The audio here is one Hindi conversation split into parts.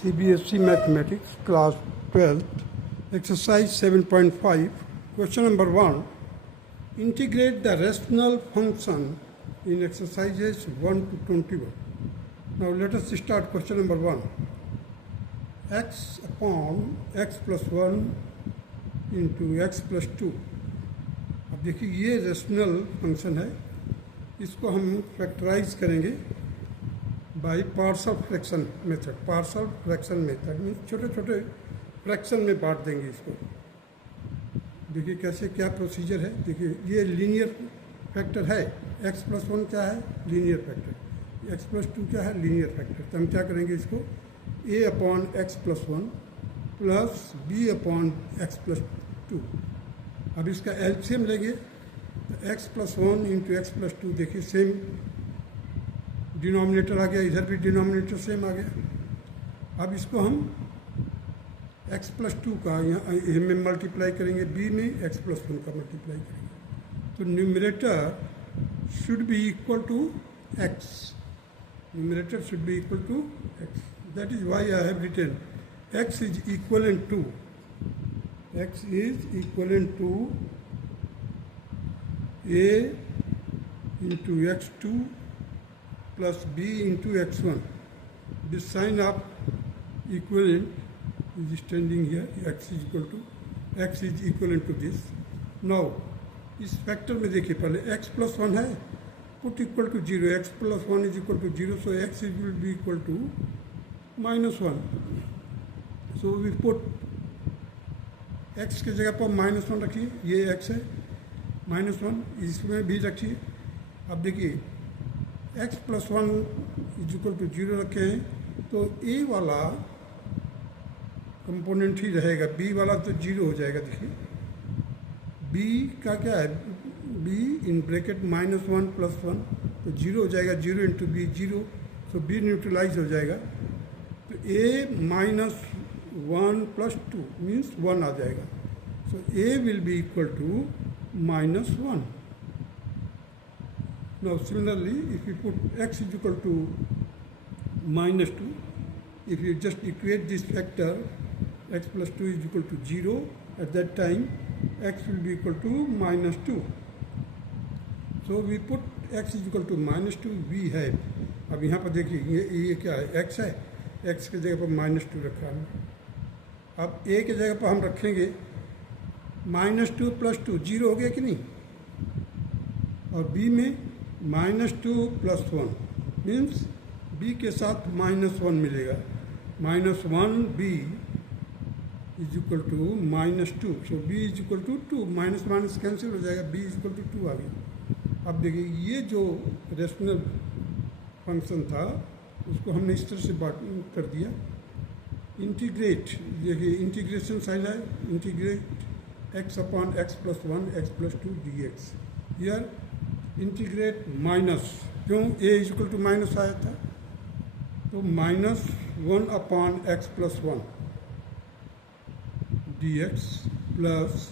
CBSE Mathematics, Class 12th, Exercise 7.5, Question number 1. Integrate the rational function in exercises 1 to 21. Now let us start question number 1. X upon x plus 1 into x plus 2. अब देखिए ये रेशनल फंक्शन है, इसको हम फैक्टराइज करेंगे by partial fraction method. Partial fraction method में छोटे छोटे फ्रैक्शन में बांट देंगे इसको. देखिए कैसे क्या प्रोसीजर है. देखिए ये लीनियर फैक्टर है. x प्लस 1 क्या है? Linear factor. x प्लस 2 क्या है? Linear factor. तो हम क्या करेंगे इसको a upon x plus 1 plus b upon x plus 2. अब इसका एलसीएम लेंगे तो x plus 1 into x plus 2. देखिए सेम डिनोमिनेटर आ गया, इधर भी डिनोमिनेटर सेम आ गया. अब इसको हम x प्लस 2 का यहाँ a में मल्टीप्लाई करेंगे, b में x प्लस 1 का मल्टीप्लाई करेंगे. तो numerator should be equal to x. Numerator should be equal to x. That is why I have written x is equivalent to a into x2 plus b into x1. This sign of equivalent is standing here. X is equivalent to this. Now इस फैक्टर में देखिए पहले x प्लस 1 है, put equal to 0. x plus 1 is equal to 0, so x will be equal to -1. So we put x के जगह पर -1 रखिए. ये x है, -1 इसमें भी रखिए. अब देखिए x plus 1 is equal to 0 रखे हैं, तो a वाला कंपोनेंट ही रहेगा, b वाला तो 0 हो जाएगा. देखिए b का क्या है? b इन ब्रैकेट -1 प्लस 1, तो 0 हो जाएगा. 0 इंटू बी 0, सो b न्यूट्रलाइज हो जाएगा. तो a -1 प्लस 2 मीन्स 1 आ जाएगा. So a will be equal to -1. Now similarly, if you put x is equal to -2, if you just equate this factor x plus 2 is equal to 0, at that time x will be equal to -2. So we put x is equal to -2, we have. अब यहाँ पर देखिए ये क्या है? x है, x के जगह पर -2 रखा है. अब a के जगह पर हम रखेंगे -2 प्लस 2, 0 हो गया कि नहीं? और b में -2 प्लस 1 मीन्स b के साथ -1 मिलेगा. -1b is equal to -2, so b is equal to 2. Minus minus cancel हो जाएगा, b इज इक्वल टू 2 आ गया. अब देखिए ये जो रेशनल फंक्शन था उसको हमने इस तरह से बात कर दिया. इंटीग्रेट, देखिए इंटीग्रेशन साइन है. Integrate x upon x plus 1 x plus 2 dx. Here integrate minus, क्यों? a is equal to minus आया था, तो -1 upon x plus 1 dx plus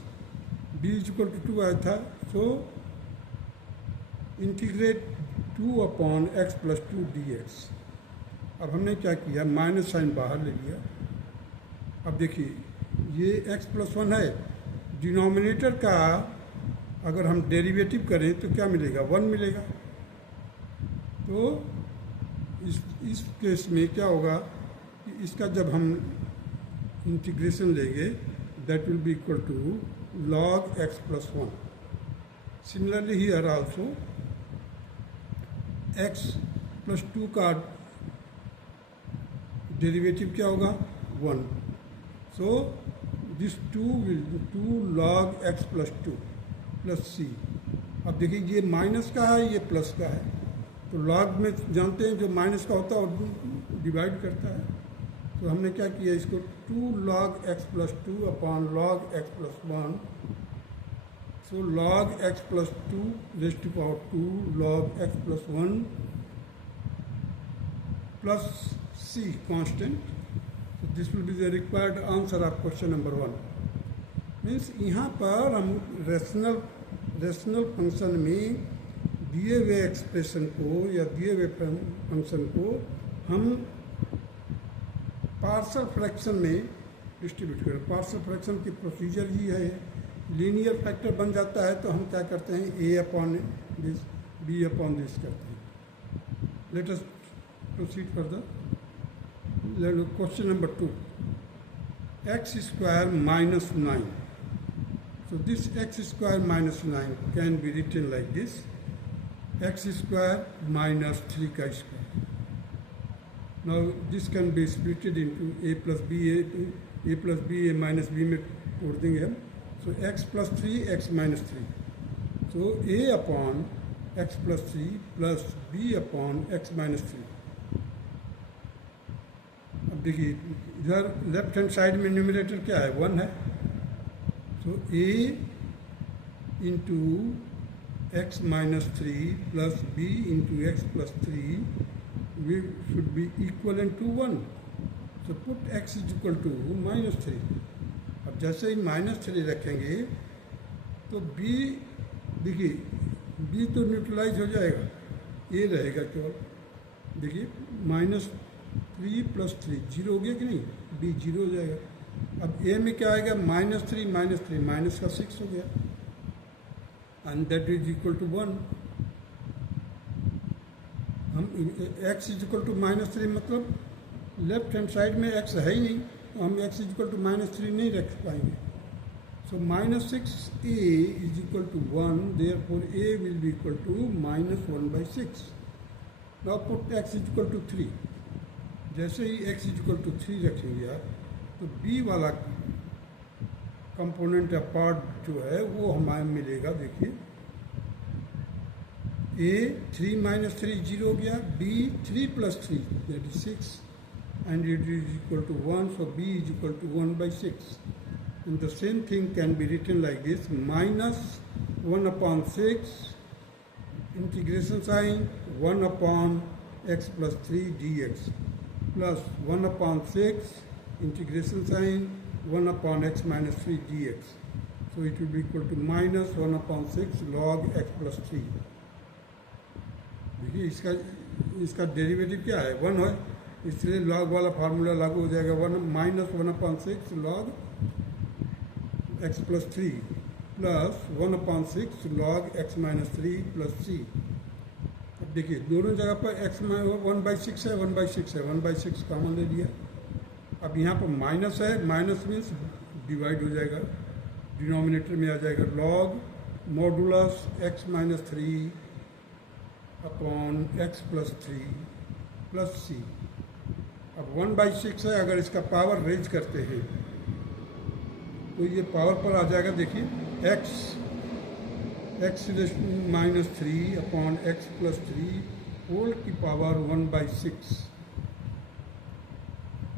b is equal to 2 आया था, so integrate 2 upon x plus 2 dx. अब हमने क्या किया? माइनस साइन बाहर ले लिया. अब देखिए ये x प्लस 1 है, डिनोमिनेटर का अगर हम डेरिवेटिव करें तो क्या मिलेगा? 1 मिलेगा. तो इस केस में क्या होगा कि इसका जब हम इंटीग्रेशन लेंगे that will be equal to log x plus 1. Similarly here also x plus 2 का डेरिवेटिव क्या होगा? 1. So this 2 log x plus 2 plus c. अब देखिए ये माइनस का है, ये प्लस का है, तो लॉग में जानते हैं जो माइनस का होता है और डिवाइड करता है. तो हमने क्या किया? इसको 2 log x plus 2 upon log x plus 1. So log x plus 2 raised to power 2 log x plus 1 plus c constant. So this will be the required answer of question number 1. Means यहाँ पर हम रेशनल फंक्शन में दिए हुए एक्सप्रेशन को या दिए हुए फंक्शन को हम पार्शियल फ्रैक्शन में डिस्ट्रीब्यूट करें। पार्शियल फ्रैक्शन की प्रोसीजर ही है, लीनियर फैक्टर बन जाता है तो हम क्या करते हैं, a upon this b upon this करते हैं। Let us proceed further. Question number 2, x square minus 9. So this x square minus 9 can be written like this, x square minus 3 का square. Now this can be splitted into a plus b, a plus b, a minus b में तोड़ देंगे हम। So x plus 3, x minus 3. So a upon x plus 3 plus b upon x minus 3. अब देखिए इधर लेफ्ट हैंड साइड में न्यूमरेटर क्या है, 1 है। सो a into x minus 3 plus b into x plus 3 we should be equivalent to 1. So put x is equal to minus 3. अब जैसे ही माइनस 3 रखेंगे तो b, देखिए b तो न्यूट्रलाइज हो जाएगा, a रहेगा केवल। देखिए माइनस 3 प्लस 3 जीरो हो गया कि नहीं, b जीरो हो जाएगा। अब a में क्या आएगा, माइनस 3 माइनस का 6 हो गया, and that is equal to 1। हम x is equal to minus 3 मतलब लेफ्ट हैंड साइड में x है ही नहीं, तो हम x is equal to minus 3 नहीं रख पाएंगे। So minus 6a is equal to 1, therefore a will be equal to minus 1/6। Now put x is equal to 3। जैसे ही x इज इक्वल टू 3 रखेंगे आप, तो b वाला कंपोनेंट या पार्ट जो है वो हमारे मिलेगा। देखिए a 3 माइनस 3 जीरो हो गया, b 3 plus 3 that is 6 and it is equal to 1, so b is equal to 1/6। And the same thing can be written like this, minus 1/6 integration sign 1/x plus 3 dx plus 1/6 integration sign 1/x minus 3 dx. So it will be equal to minus 1/6 log x plus 3. देखिए इसका डेरिवेटिव क्या है, 1 है, इसलिए log वाला फार्मूला लागू हो जाएगा। 1 minus 1/6 log x plus 3 plus 1/6 log x minus 3 plus c। अब देखिए दोनों जगह पर x में 1/6 है, 1/6 है, 1/6 कॉमन ले लिया। अब यहाँ पर माइनस है, माइनस मीन्स डिवाइड हो जाएगा, डिनोमिनेटर में आ जाएगा, log modulus x minus 3 upon x plus 3 plus c। अब 1/6 है, अगर इसका पावर रेज करते हैं तो ये पावर पर आ जाएगा। देखिए x minus 3 upon x plus 3 whole की पावर 1/6।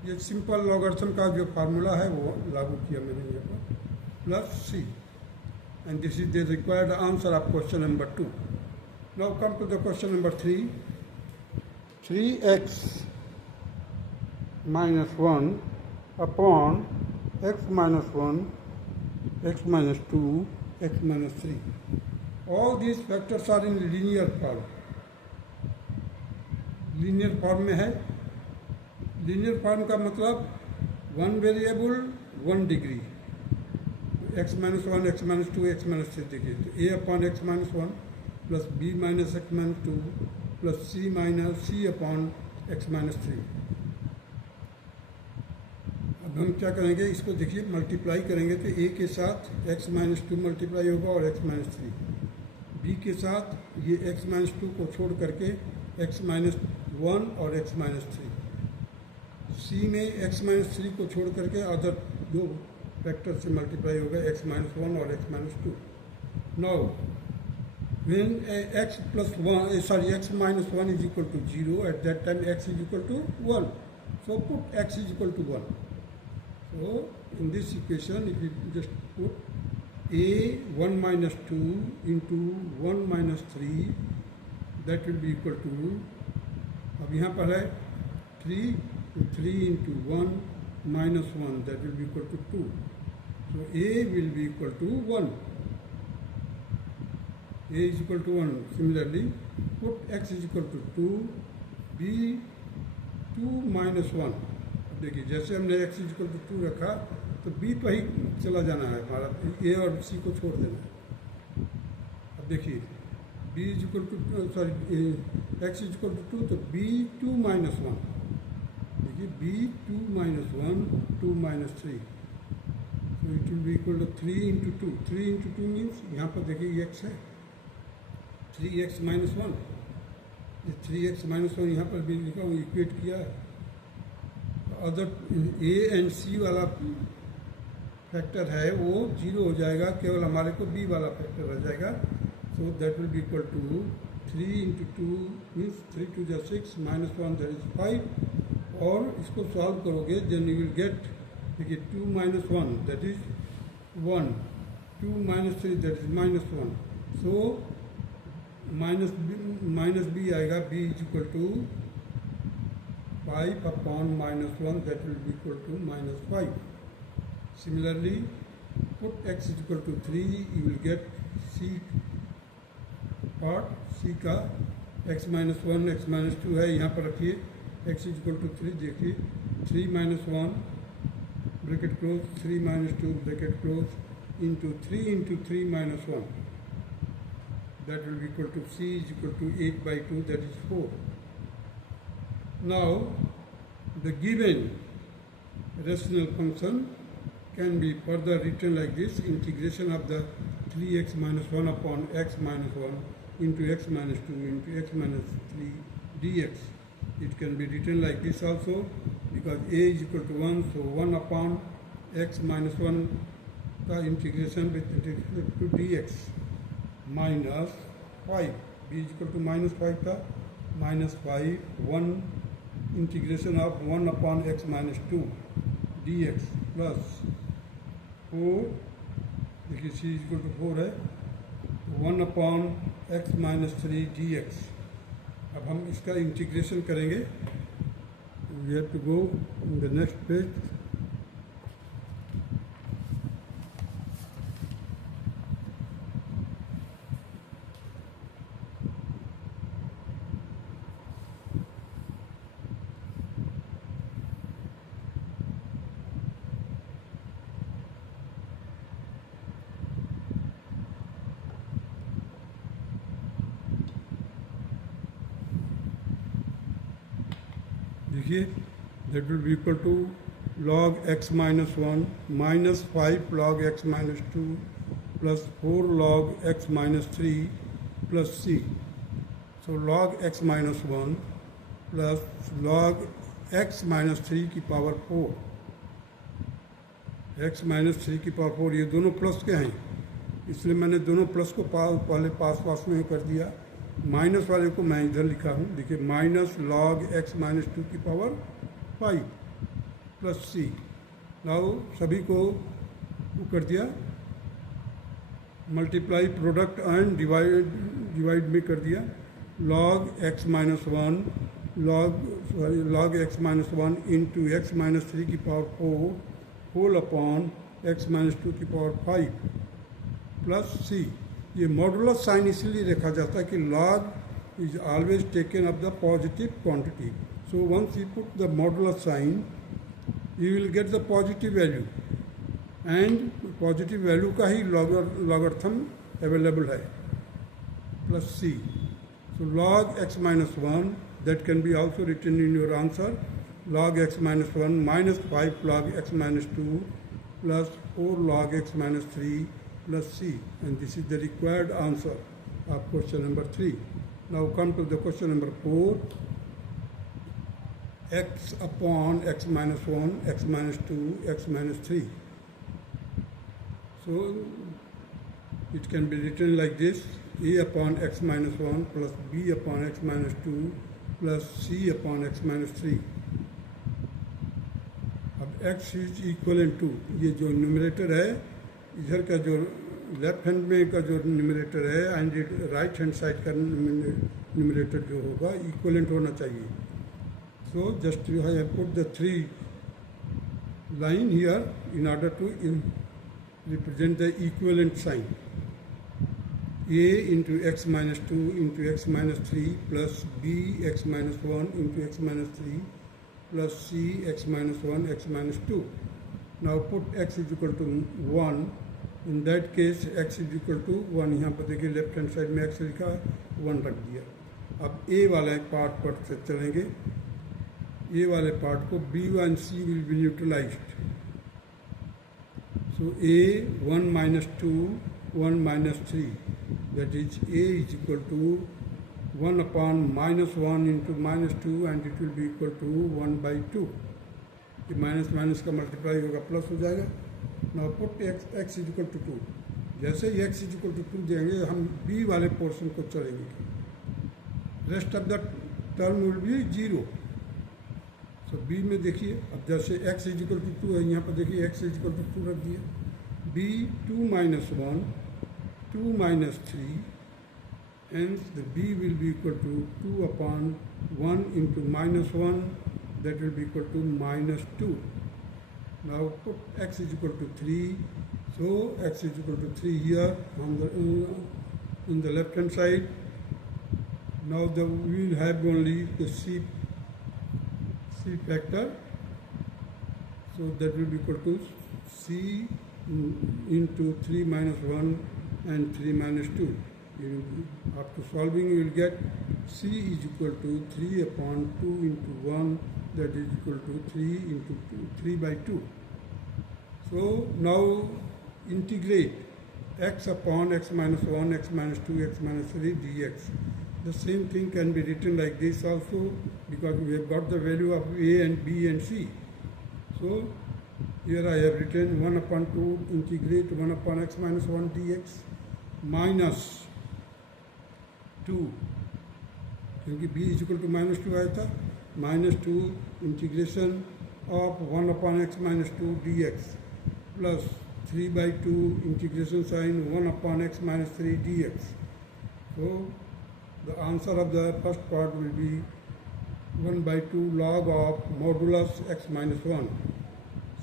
ये सिंपल लॉगरिथम का जो फार्मूला है वो लागू किया मैंने यहाँ पर, plus c, and this is the required answer of question number 2। Now come to the question number 3। 3x minus 1 upon x minus 1, x minus 2, x minus 3. All these factors are in linear form. linear form में है। linear form का मतलब 1 variable 1 degree, x minus 1, x minus 2, x minus 3 degree. तो a upon x minus 1 plus b minus x minus 2 plus c minus c upon x minus 3। अब हम क्या करेंगे, इसको देखिए मल्टीप्लाई करेंगे तो a के साथ x minus 2 मल्टीप्लाई होगा और x minus 3, b के साथ ये x minus 2 को छोड़ करके x minus 1 और x minus 3, c में x minus 3 को छोड़ करके अदर दो फैक्टर से मल्टीप्लाई होगा x minus 1 और x minus 2। Now when x minus 1 is equal to 0, at that time x is equal to 1, so put x is equal to 1। So in this equation if you just put a 1 minus 2 into 1 minus 3, that will be equal to, अब यहाँ पर है 3, तो 3 into 1 minus 1, that will be equal to 2, so a will be equal to 1, a is equal to 1। Similarly put x is equal to 2, b 2 minus 1, देखिए जैसे हमने x इक्वल टू 2 रखा तो b पर ही चला जाना है हमारा, a और c को छोड़ देना है। अब देखिए b equal to sorry x equal to 2 तो b 2 माइनस 1, देखिए b 2 माइनस 1 2 माइनस 3, तो it will be equal to 3 into 2, 3 into 2 means यहाँ पर देखिए ये x है 3x माइनस 1, ये 3x माइनस 1 यहाँ पर भी लिखा हूँ, इक्वेट किया है। अदर a एंड c वाला फैक्टर है वो 0 हो जाएगा, केवल हमारे को b वाला फैक्टर रह जाएगा। So that will be equal to 3 into 2 means 3 two 6 minus 1 that is 5, और इसको सॉल्व करोगे देन यू विल गेट, देखिए 2 minus 1 that is 1, 2 minus 3 that is minus 1, so minus b आएगा, b is equal to 5 upon minus 1 that will be equal to minus 5. Similarly, put x is equal to 3, you will get c part, c का x minus 1 x minus 2 है, यहाँ पर रखिए x is equal to 3, देखिए 3 minus 1 bracket close, 3 minus 2 bracket close into 3 into 3 minus 1, that will be equal to c is equal to 8 by 2, that is 4. Now, the given rational function can be further written like this: integration of the 3x minus 1 upon x minus 1 into x minus 2 into x minus 3 dx. It can be written like this also, because a is equal to 1, so 1 upon x minus 1 का integration with respect to dx minus 5, b is equal to minus 5 का minus 5, 1 integration of 1 upon x minus 2 dx plus 4, देखिए c is equal to 4 है, 1 upon x minus 3 dx. अब हम इसका इंटीग्रेशन करेंगे, we have to go in the next page. देखिए that will be equal to log x minus 1 minus 5 log x minus 2 plus 4 log x minus 3 plus c. So log x minus 1 plus log x minus 3 की पावर 4, x minus 3 की पावर 4, ये दोनों प्लस के हैं, इसलिए मैंने दोनों प्लस को पहले पास में कर दिया, माइनस वाले को मैं इधर लिखा हूँ, देखिए माइनस लॉग x माइनस 2 की पावर 5 प्लस c. नाउ सभी को वो कर दिया, मल्टीप्लाई प्रोडक्ट एंड डिवाइड में कर दिया, log x minus 1 log x minus 1 into x minus 3 की power 4 whole upon x minus 2 की पावर 5 प्लस c. ये मॉडुलस साइन इसलिए रखा जाता है कि log is always taken of the positive quantity, so once you put the modulus sign you will get the positive value, and positive value का ही लॉगरिथम अवेलेबल है, प्लस c. सो log x minus 1 that can be also written in your answer, log x minus 1 minus 5 log x minus 2 plus 4 log x minus 3 plus c, and this is the required answer of question number 3. Now come to the question number 4. X upon x minus 1, x minus 2, x minus 3. So it can be written like this: a upon x minus 1 plus b upon x minus 2 plus c upon x minus 3. अब x is equivalent to, ये जो न्यूमरेटर है इधर का जो लेफ्ट हैंड में का जो न्यूमरेटर है एंड राइट हैंड साइड का न्यूमरेटर जो होगा इक्वलेंट होना चाहिए. So just you have put the 3 line here in order to represent the equivalent sign. a into x minus 2 into x minus 3 plus b x minus 1 into x minus 3 plus c x minus 1 x minus 2. Now put x is equal to 1. In that case x is equal to 1. यहाँ पर देखिए लेफ्ट हैंड साइड में x लिखा 1 रख दिया. अब a वाले पार्ट पर से चलेंगे. a वाले पार्ट को b and c will be neutralized. So a 1 minus 2 1 minus 3, that is a is equal to 1 upon minus 1 into minus 2 and it will be equal to 1 by 2. ये माइनस माइनस का मल्टीप्लाई होगा प्लस हो जाएगा. Now put x is equal to 2. जैसे ही x इज इक्वल टू 2 देंगे हम b वाले पोर्शन को चलेंगे. Rest of the term will be 0. सो b में देखिए अब जैसे x इज इक्वल टू 2 है, यहाँ पर देखिए x इज इक्वल टू 2 रख दिया. b 2 minus 1 2 minus 3, hence the b will be equal to 2 upon 1 into minus 1, that will be equal to minus 2. Now put x is equal to 3, so x is equal to 3 here on the in the left hand side. Now we will have only the c factor, so that will be equal to c into 3 minus 1 and 3 minus 2. After solving you will get c is equal to 3 upon 2 into 1, that is equal to 3 into 2, 3 by 2. So now integrate x upon x minus 1, x minus 2, x minus 3 dx. The same thing can be written like this also, because we have got the value of a and b and c. So here I have written 1 upon 2 integrate 1 upon x minus 1 dx minus 2, क्योंकि b is equal to minus 2 आया था, minus 2 integration of 1 upon x minus 2 dx plus 3 by 2 integration sign 1 upon x minus 3 dx. So the answer of the first part will be 1 by 2 log of modulus x minus 1.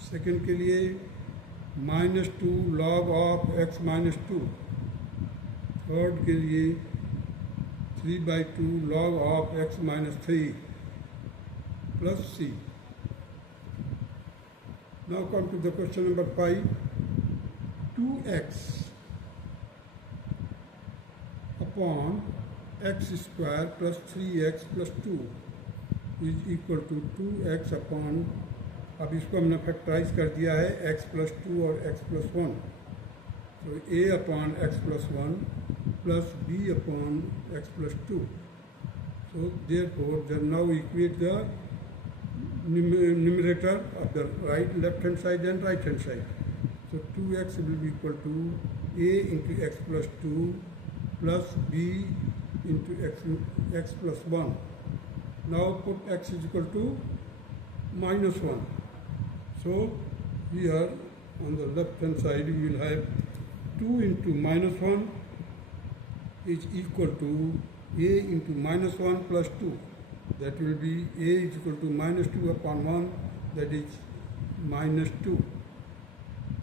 Second के लिए minus 2 log of x minus 2. Third के लिए 3 by 2 log of x minus 3 plus c. Now come to the question number 5. 2x upon x square plus 3x plus 2 is equal to 2x upon, अब इसको हमने फैक्टराइज कर दिया है x प्लस 2 और x प्लस 1. तो a upon x plus 1 plus b upon x plus 2. So therefore then now equate the numerator of the left hand side and right hand side. So 2x will be equal to a into x plus 2 plus b into x plus 1. Now put x is equal to minus 1. So here on the left hand side you will have 2 into minus 1 is equal to a into minus 1 plus 2. That will be a is equal to minus 2 upon 1, that is minus 2.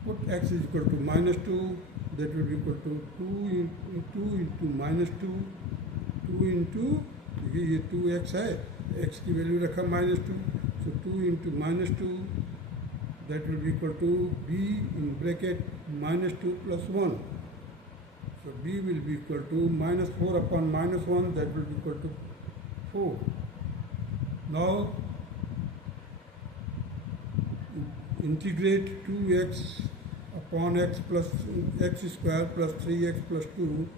Put x is equal to minus 2, that will be equal to 2 into minus 2, 2 into, ये 2x है, x की वैल्यू रखा minus 2, so 2 into minus 2, that will be equal to b in bracket minus 2 plus 1. So b will be equal to minus 4 upon minus 1, that will be equal to 4. Now integrate 2x upon x plus x square plus 3x plus 2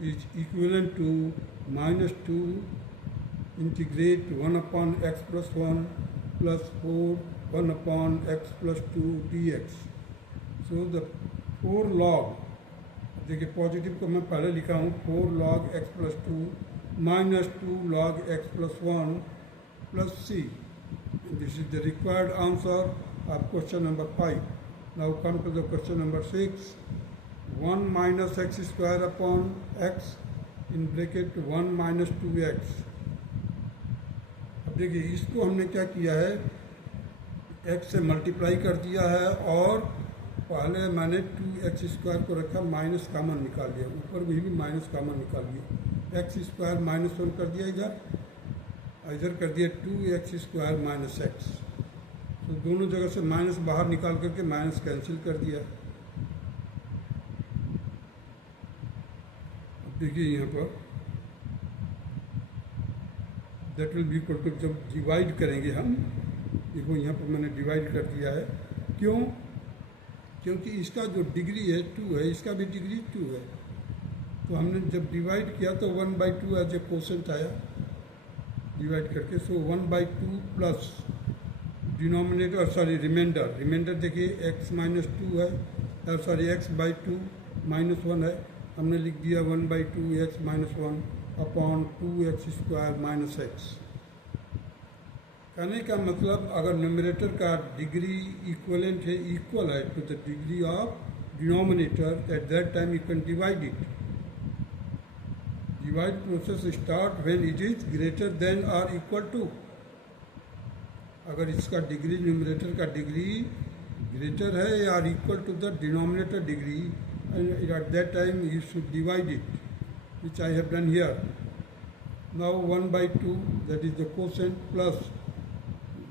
is equivalent to minus 2 integrate 1 upon x plus 1 plus 4 1 upon x plus 2 dx. So the 4 log, देखिए पॉजिटिव को मैं पहले लिखा हूँ 4 log x plus 2 minus 2 log x plus 1 plus c. This is the required answer of question number 5. Now come to the question number 6. 1 minus x square upon x in bracket 1 minus 2x. अब देखिए इसको हमने क्या किया है, x से मल्टीप्लाई कर दिया है और पहले मैंने 2x स्क्वायर को रखा, माइनस कामन निकाल लिया, ऊपर भी माइनस कामन निकाल लिया, x स्क्वायर माइनस 1 कर दिया इधर इधर कर दिया 2x² माइनस एक्स। तो दोनों जगह से माइनस बाहर निकाल करके माइनस कैंसिल कर दिया। अब देखिए यहाँ पर that will be equal to, जब डिवाइड करेंगे हम, देखो यहाँ पर मैंने डिवाइड कर दिया है। क्यों? क्योंकि इसका जो डिग्री है 2 है, इसका भी डिग्री 2 है। तो हमने जब डिवाइड किया तो 1/2 एज ए कोसेंट आया डिवाइड करके। सो 1/2 प्लस डिनोमिनेटर रिमाइंडर देखिए x माइनस 2 है, सॉरी x/2 माइनस 1 है। हमने लिख दिया 1/2 x माइनस 1 अपॉन 2x² माइनस एक्स। कहने का मतलब अगर न्यूमरेटर का डिग्री इक्वलेंट है, इक्वल है to the degree of denominator, at that time you can divide it. Divide process start when it is greater than और इक्वल टू। अगर इसका डिग्री, न्यूमरेटर का डिग्री ग्रेटर है या equal to the denominator degree, at that time you should divide it, which I have done here. Now 1/2, that is the quotient, plus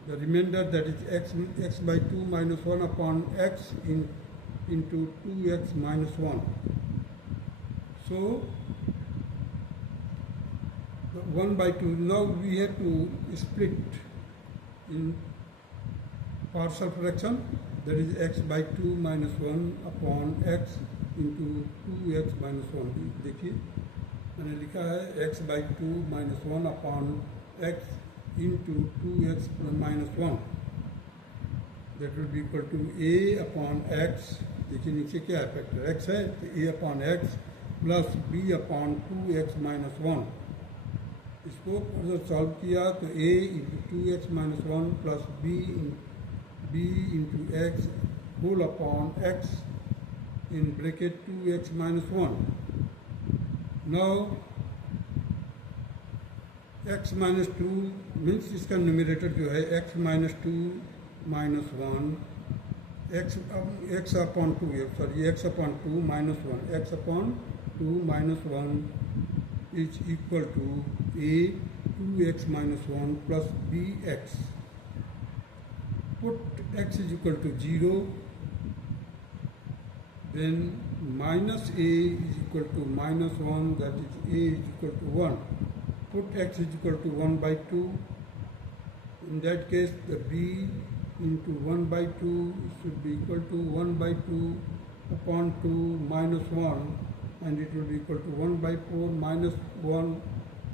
the remainder, that is x/2 minus 1 upon x into 2x minus 1. So 1/2. Now we have to split in partial fraction, that is x/2 minus 1 upon x into 2x minus 1. देखिए मैंने लिखा है x/2 minus 1 upon x into 2x minus 1, that will be equal to a upon x। देखिए नीचे क्या है, फैक्टर x है, तो a upon x plus b upon 2x minus 1। इसको अगर सॉल्व किया तो a into 2x minus 1 plus b into x whole upon x in bracket 2x minus 1. Now x minus 2 means इसका न्यूमरेटर जो है x minus 2 minus 1, x upon 2, sorry, x upon 2 minus 1, x upon 2 minus 1 is equal to a 2x minus 1 plus bx. Put x is equal to 0, then minus a is equal to minus 1, that is a is equal to 1. Put x is equal to 1/2. In that case, the b into 1/2 should be equal to 1/2 upon 2 minus 1, and it will be equal to 1/4 minus 1,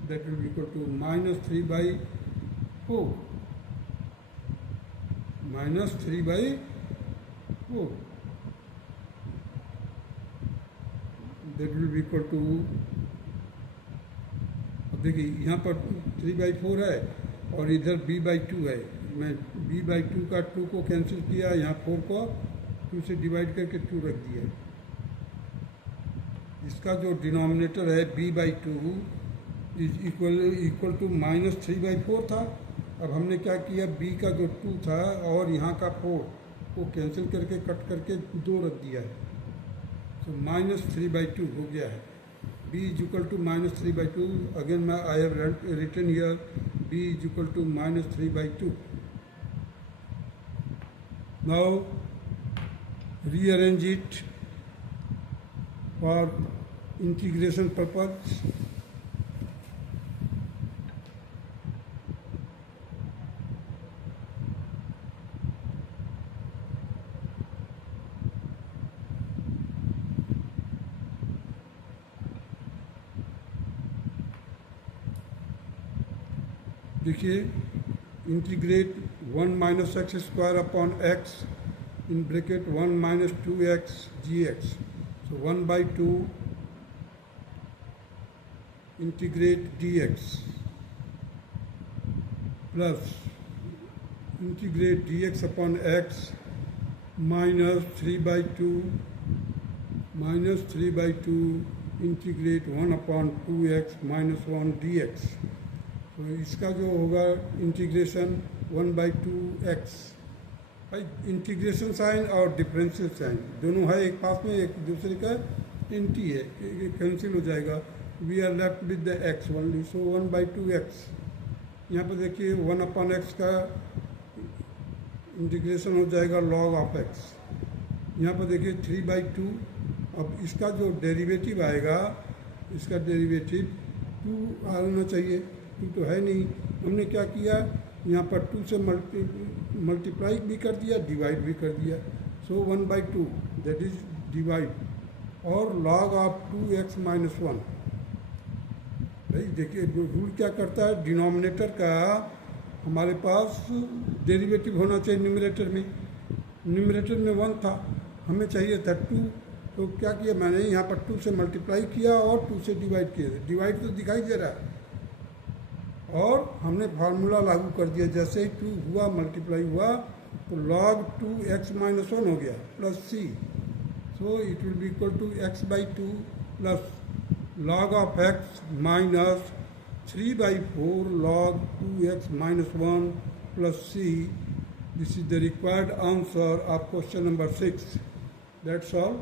that will be equal to minus 3/4. Minus 3/4. That will be equal to, अब देखिए यहाँ पर 3/4 है और इधर b/2 है। मैं b/2 का 2 को कैंसिल किया, यहाँ 4 को 2 से डिवाइड करके 2 रख दिया। इसका जो डिनोमिनेटर है b/2 is equal to minus 3/4 था। अब हमने क्या किया, b का जो 2 था और यहाँ का 4 को कैंसिल करके कट करके 2 रख दिया है। तो माइनस 3/2 हो गया है। b is equal to minus 3/2। Again I have written here b is equal to minus 3/2। Now rearrange it for integration purpose. देखिए integrate 1 minus x square upon x in bracket 1 minus 2x gx. So 1/2 integrate dx plus integrate dx upon x minus 3/2 integrate 1 upon 2x minus 1 dx. तो इसका जो होगा इंटीग्रेशन 1/2x, भाई इंटीग्रेशन साइन और डिफरेंशियल साइन दोनों है एक पास में, एक दूसरे का एंटी है, कैंसिल हो जाएगा। We are left with the x only, so 1/2x यहाँ पर देखिए 1/x का इंटीग्रेशन हो जाएगा log ऑफ x। यहाँ पर देखिए 3/2। अब इसका जो डेरिवेटिव आएगा, इसका डेरिवेटिव 2 आना चाहिए, 2 तो है नहीं। हमने क्या किया, यहाँ पर 2 से मल्टीप्लाई भी कर दिया, डिवाइड भी कर दिया। सो 1/2 दैट इज डिवाइड, और log ऑफ 2x - 1। भाई देखिए रूल क्या करता है, डिनोमिनेटर का हमारे पास डेरिवेटिव होना चाहिए न्यूमरेटर में। न्यूमरेटर में 1 था, हमें चाहिए था 2, तो क्या किया मैंने, यहाँ पर 2 से मल्टीप्लाई किया और 2 से डिवाइड किया। डिवाइड तो दिखाई दे रहा है, और हमने फार्मूला लागू कर दिया। जैसे ही 2 हुआ, मल्टीप्लाई हुआ, तो log 2x - 1 हो गया plus c। So it will be equal to x/2 plus log of x minus 3/4 log 2x - 1 plus c. This is the required answer of question number 6. That's all.